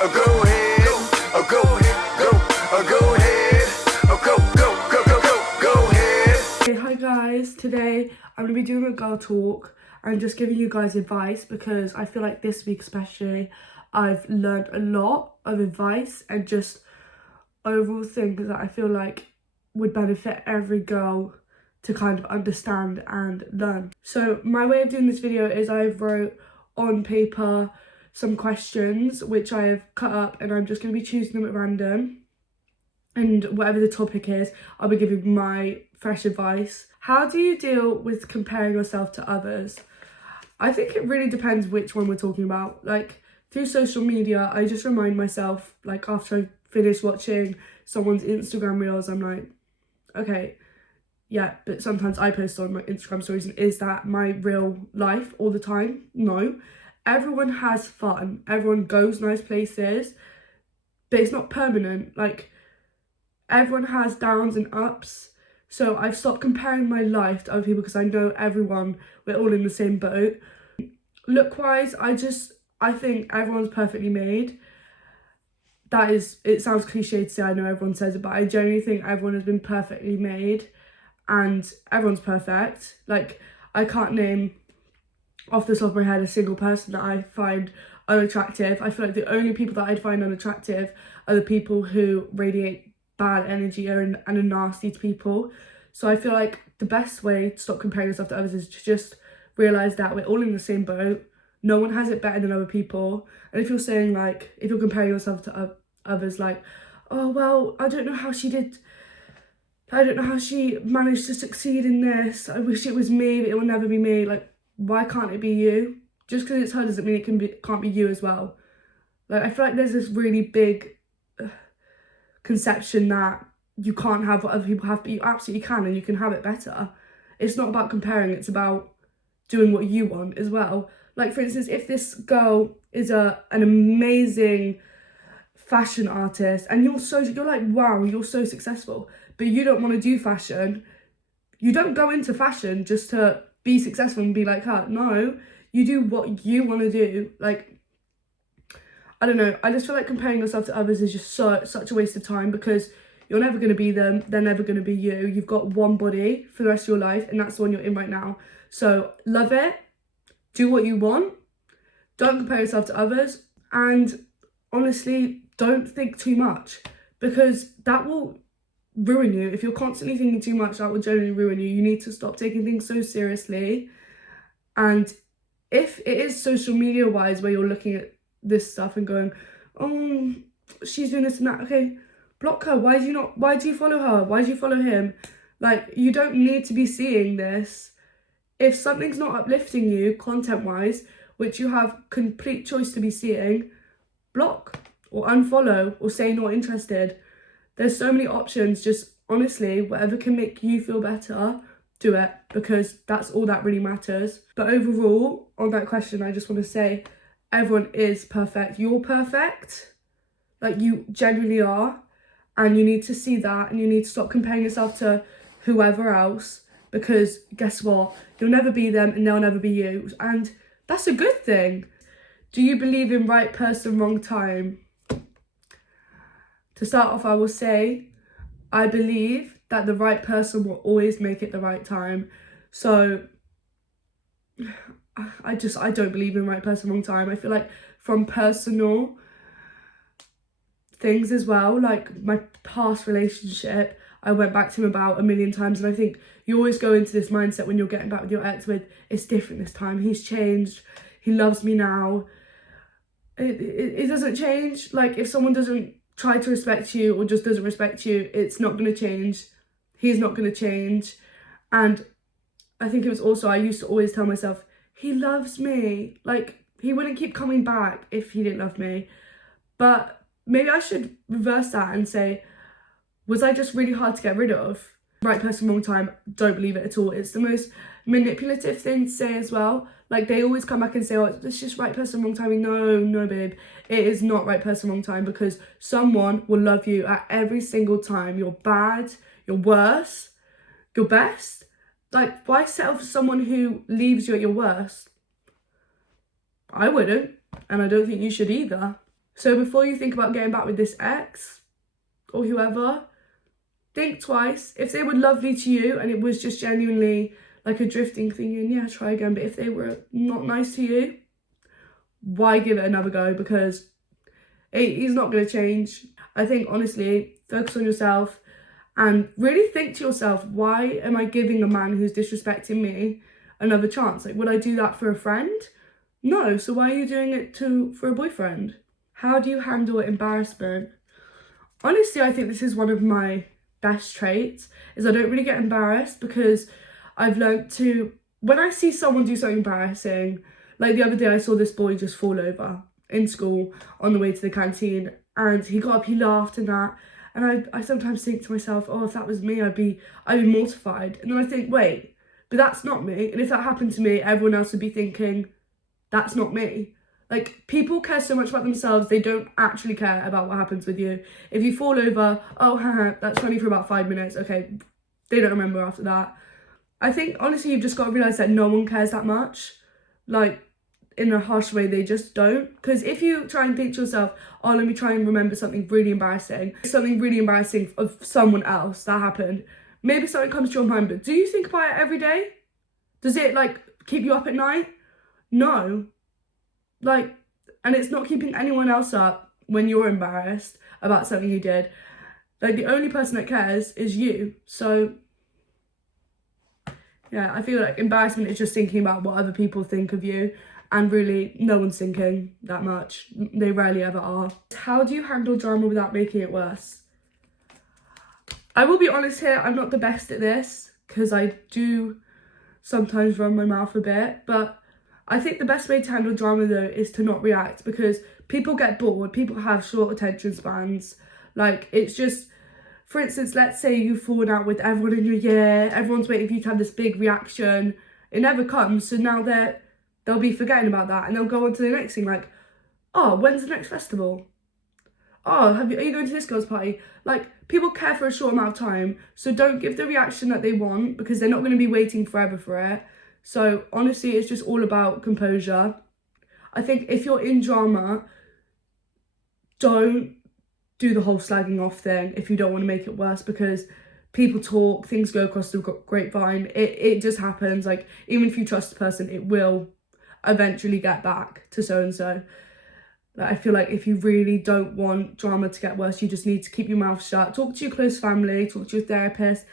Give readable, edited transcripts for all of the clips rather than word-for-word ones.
go ahead, go ahead, go ahead, go ahead. Hey, hi guys, today I'm going to be doing a girl talk and just giving you guys advice because I feel like this week especially I've learned a lot of advice and just overall things that I feel like would benefit every girl to kind of understand and learn. So my way of doing this video is I wrote on paper some questions which I have cut up and I'm just going to be choosing them at random, and whatever the topic is I'll be giving my fresh advice. How do you deal with comparing yourself to others? I think it really depends which one we're talking about. Like through social media, I just remind myself, like after I finish watching someone's Instagram reels, I'm like, okay, yeah, but sometimes I post on my Instagram stories, and is that my real life all the time? No. Everyone has fun, everyone goes nice places, but it's not permanent. Like everyone has downs and ups. So I've stopped comparing my life to other people because I know everyone, we're all in the same boat. Look wise, I think everyone's perfectly made. That is, it sounds cliche to say, I know everyone says it, but I genuinely think everyone has been perfectly made and everyone's perfect. Like I can't name off the top of my head a single person that I find unattractive. I feel like the only people that I'd find unattractive are the people who radiate bad energy and are nasty to people. So I feel like the best way to stop comparing yourself to others is to just realise that we're all in the same boat. No one has it better than other people. And if you're saying like, if you're comparing yourself to others like, oh well, I don't know how she managed to succeed in this, I wish it was me, but it will never be me. Like, why can't it be you? Just because it's her doesn't mean it can't be you as well. Like I feel like there's this really big conception that you can't have what other people have, but you absolutely can, and you can have it better. It's not about comparing, it's about doing what you want as well. Like for instance, if this girl is an amazing fashion artist and you're like, wow, you're so successful, but you don't want to do fashion, you don't go into fashion just to be successful and be like her. No, you do what you want to do. Like I don't know, I just feel like comparing yourself to others is just such a waste of time because you're never going to be them, they're never going to be you. You've got one body for the rest of your life and that's the one you're in right now. So love it, do what you want, don't compare yourself to others, and honestly, don't think too much because that will ruin you. If you're constantly thinking too much, that will generally ruin you. You need to stop taking things so seriously. And if it is social media wise where you're looking at this stuff and going, oh, she's doing this and that, okay, block her. Why do you follow her? Why do you follow him? Like, you don't need to be seeing this. If something's not uplifting you content wise, which you have complete choice to be seeing, block or unfollow or say not interested. There's so many options. Just honestly, whatever can make you feel better, do it, because that's all that really matters. But overall, on that question, I just want to say everyone is perfect. You're perfect, like you genuinely are, and you need to see that, and you need to stop comparing yourself to whoever else, because guess what, you'll never be them and they'll never be you, and that's a good thing. Do you believe in right person, wrong time? To start off, I will say I believe that the right person will always make it the right time. So I don't believe in right person, wrong time. I feel like from personal things as well, like my past relationship, I went back to him about 1,000,000 times, and I think you always go into this mindset when you're getting back with your ex with, it's different this time, he's changed, he loves me now. It doesn't change. Like if someone doesn't try to respect you or just doesn't respect you, it's not going to change. He's not going to change. And I think it was also, I used to always tell myself, he loves me. Like he wouldn't keep coming back if he didn't love me. But maybe I should reverse that and say, was I just really hard to get rid of? Right person, wrong time, don't believe it at all. It's the most manipulative thing to say as well. Like they always come back and say, oh, it's just right person, wrong timing. No, babe, it is not right person, wrong time, because someone will love you at every single time. You're bad, you're worse, your best. Like, why settle for someone who leaves you at your worst? I wouldn't, and I don't think you should either. So before you think about getting back with this ex or whoever, think twice. If they were lovely to you and it was just genuinely like a drifting thing, and yeah, try again. But if they were not nice to you, why give it another go? Because he's not going to change. I think, honestly, focus on yourself and really think to yourself, why am I giving a man who's disrespecting me another chance? Like, would I do that for a friend? No. So why are you doing it for a boyfriend? How do you handle embarrassment? Honestly, I think this is one of my best traits, is I don't really get embarrassed, because I've learned to, when I see someone do something embarrassing, like the other day I saw this boy just fall over in school on the way to the canteen, and he got up, he laughed and that, and I sometimes think to myself, oh, if that was me, I'd be mortified. And then I think, wait, but that's not me. And if that happened to me, everyone else would be thinking, that's not me. Like, people care so much about themselves, they don't actually care about what happens with you. If you fall over, oh, haha, that's funny for about 5 minutes. Okay, they don't remember after that. I think, honestly, you've just got to realise that no one cares that much. Like, in a harsh way, they just don't. Because if you try and think to yourself, oh, let me try and remember something really embarrassing of someone else that happened, maybe something comes to your mind, but do you think about it every day? Does it, like, keep you up at night? No. Like, and it's not keeping anyone else up when you're embarrassed about something you did. Like, the only person that cares is you. So, yeah, I feel like embarrassment is just thinking about what other people think of you, and really no one's thinking that much. They rarely ever are. How do you handle drama without making it worse? I will be honest here, I'm not the best at this, because I do sometimes run my mouth a bit, but I think the best way to handle drama, though, is to not react, because people get bored, people have short attention spans. Like, it's just, for instance, let's say you've fallen out with everyone in your year, everyone's waiting for you to have this big reaction, it never comes, so now they'll be forgetting about that, and they'll go on to the next thing, like, oh, when's the next festival? Oh, are you going to this girl's party? Like, people care for a short amount of time, so don't give the reaction that they want, because they're not going to be waiting forever for it. So honestly, it's just all about composure. I think if you're in drama, don't do the whole slagging off thing if you don't want to make it worse, because people talk, things go across the grapevine. It just happens. Like, even if you trust the person, it will eventually get back to so-and-so. Like, I feel like if you really don't want drama to get worse, you just need to keep your mouth shut. Talk to your close family, talk to your therapist,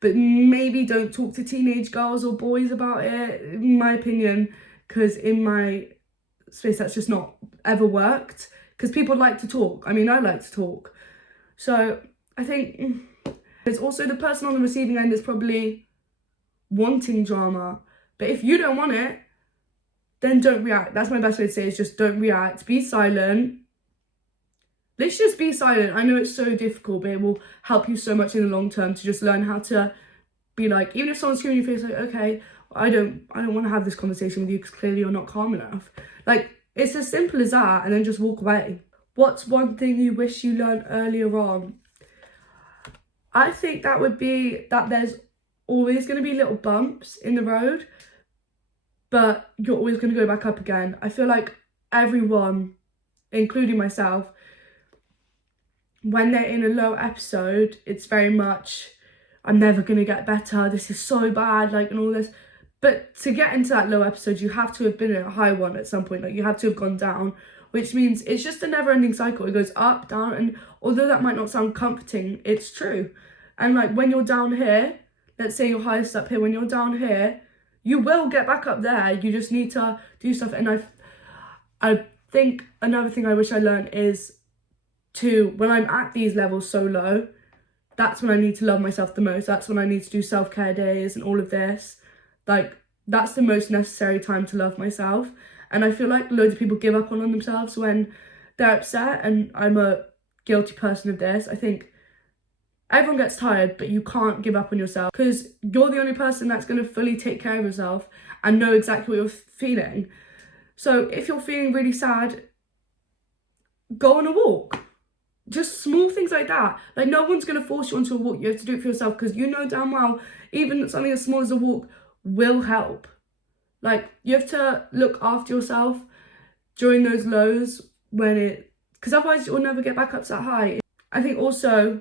but maybe don't talk to teenage girls or boys about it, in my opinion, because in my space that's just not ever worked, because people like to talk. I mean, I like to talk. So I think there's also the person on the receiving end that's probably wanting drama, but if you don't want it, then don't react. That's my best way to say it, is just don't react. Be silent. Let's just be silent. I know it's so difficult, but it will help you so much in the long term to just learn how to be like, even if someone's screaming in your face, like, okay, I don't want to have this conversation with you because clearly you're not calm enough. Like, it's as simple as that, and then just walk away. What's one thing you wish you learned earlier on? I think that would be that there's always going to be little bumps in the road, but you're always going to go back up again. I feel like everyone, including myself, when they're in a low episode, it's very much, I'm never going to get better, this is so bad, like, and all this. But to get into that low episode, you have to have been in a high one at some point. Like, you have to have gone down, which means it's just a never-ending cycle. It goes up, down, and although that might not sound comforting, it's true. And, like, when you're down here, let's say you're highest up here, when you're down here, you will get back up there. You just need to do stuff. And I think another thing I wish I learned is when I'm at these levels so low, that's when I need to love myself the most. That's when I need to do self-care days and all of this. Like, that's the most necessary time to love myself. And I feel like loads of people give up on themselves when they're upset, and I'm a guilty person of this. I think everyone gets tired, but you can't give up on yourself, because you're the only person that's going to fully take care of yourself and know exactly what you're feeling. So if you're feeling really sad, go on a walk. Just small things like that. Like, no one's going to force you onto a walk. You have to do it for yourself, because you know damn well even something as small as a walk will help. Like, you have to look after yourself during those lows when it because otherwise you'll never get back up to that high. I think also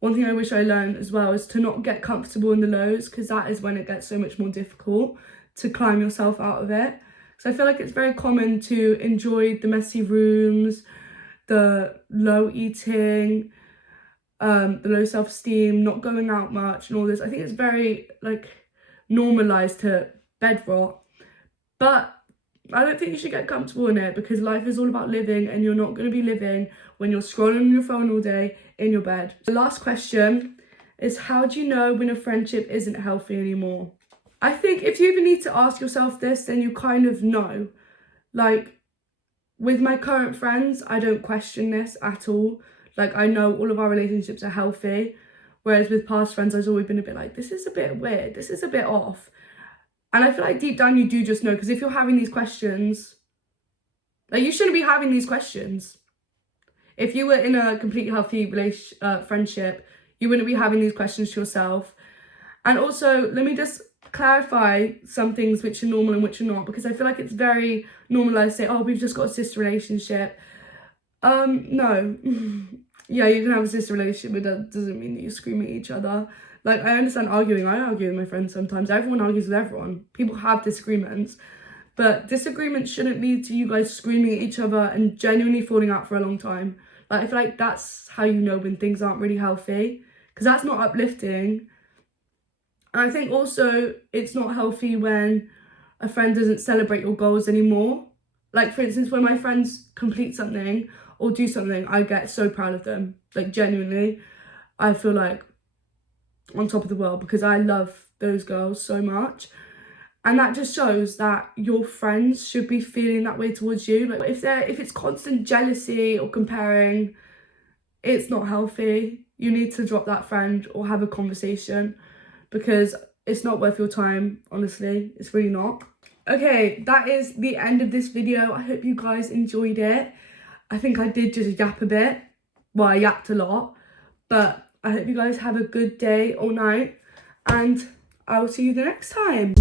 one thing I wish I learned as well is to not get comfortable in the lows, because that is when it gets so much more difficult to climb yourself out of it. So I feel like it's very common to enjoy the messy rooms, the low eating, the low self-esteem, not going out much and all this. I think it's very like normalized to bed rot, but I don't think you should get comfortable in it, because life is all about living, and you're not going to be living when you're scrolling on your phone all day in your bed. The last question is, how do you know when a friendship isn't healthy anymore? I think if you even need to ask yourself this, then you kind of know. Like, with my current friends, I don't question this at all. Like, I know all of our relationships are healthy, whereas with past friends, I've always been a bit like, this is a bit weird, this is a bit off. And I feel like deep down you do just know, because if you're having these questions, like, you shouldn't be having these questions. If you were in a completely healthy friendship, you wouldn't be having these questions to yourself. And also, let me just clarify some things which are normal and which are not, because I feel like it's very normalized to say, oh, we've just got a sister relationship. No. Yeah, you can have a sister relationship, but that doesn't mean that you scream at each other. Like, I understand arguing. I argue with my friends sometimes. Everyone argues with everyone. People have disagreements. But disagreements shouldn't lead to you guys screaming at each other and genuinely falling out for a long time. Like, I feel like that's how you know when things aren't really healthy, because that's not uplifting. And I think also it's not healthy when a friend doesn't celebrate your goals anymore. Like, for instance, when my friends complete something or do something, I get so proud of them. Like, genuinely, I feel like on top of the world, because I love those girls so much. And that just shows that your friends should be feeling that way towards you. Like, if it's constant jealousy or comparing, it's not healthy. You need to drop that friend or have a conversation, because it's not worth your time, honestly. It's really not. Okay, that is the end of this video. I hope you guys enjoyed it. I think I did just yap a bit. Well, I yapped a lot. But I hope you guys have a good day or night. And I will see you the next time.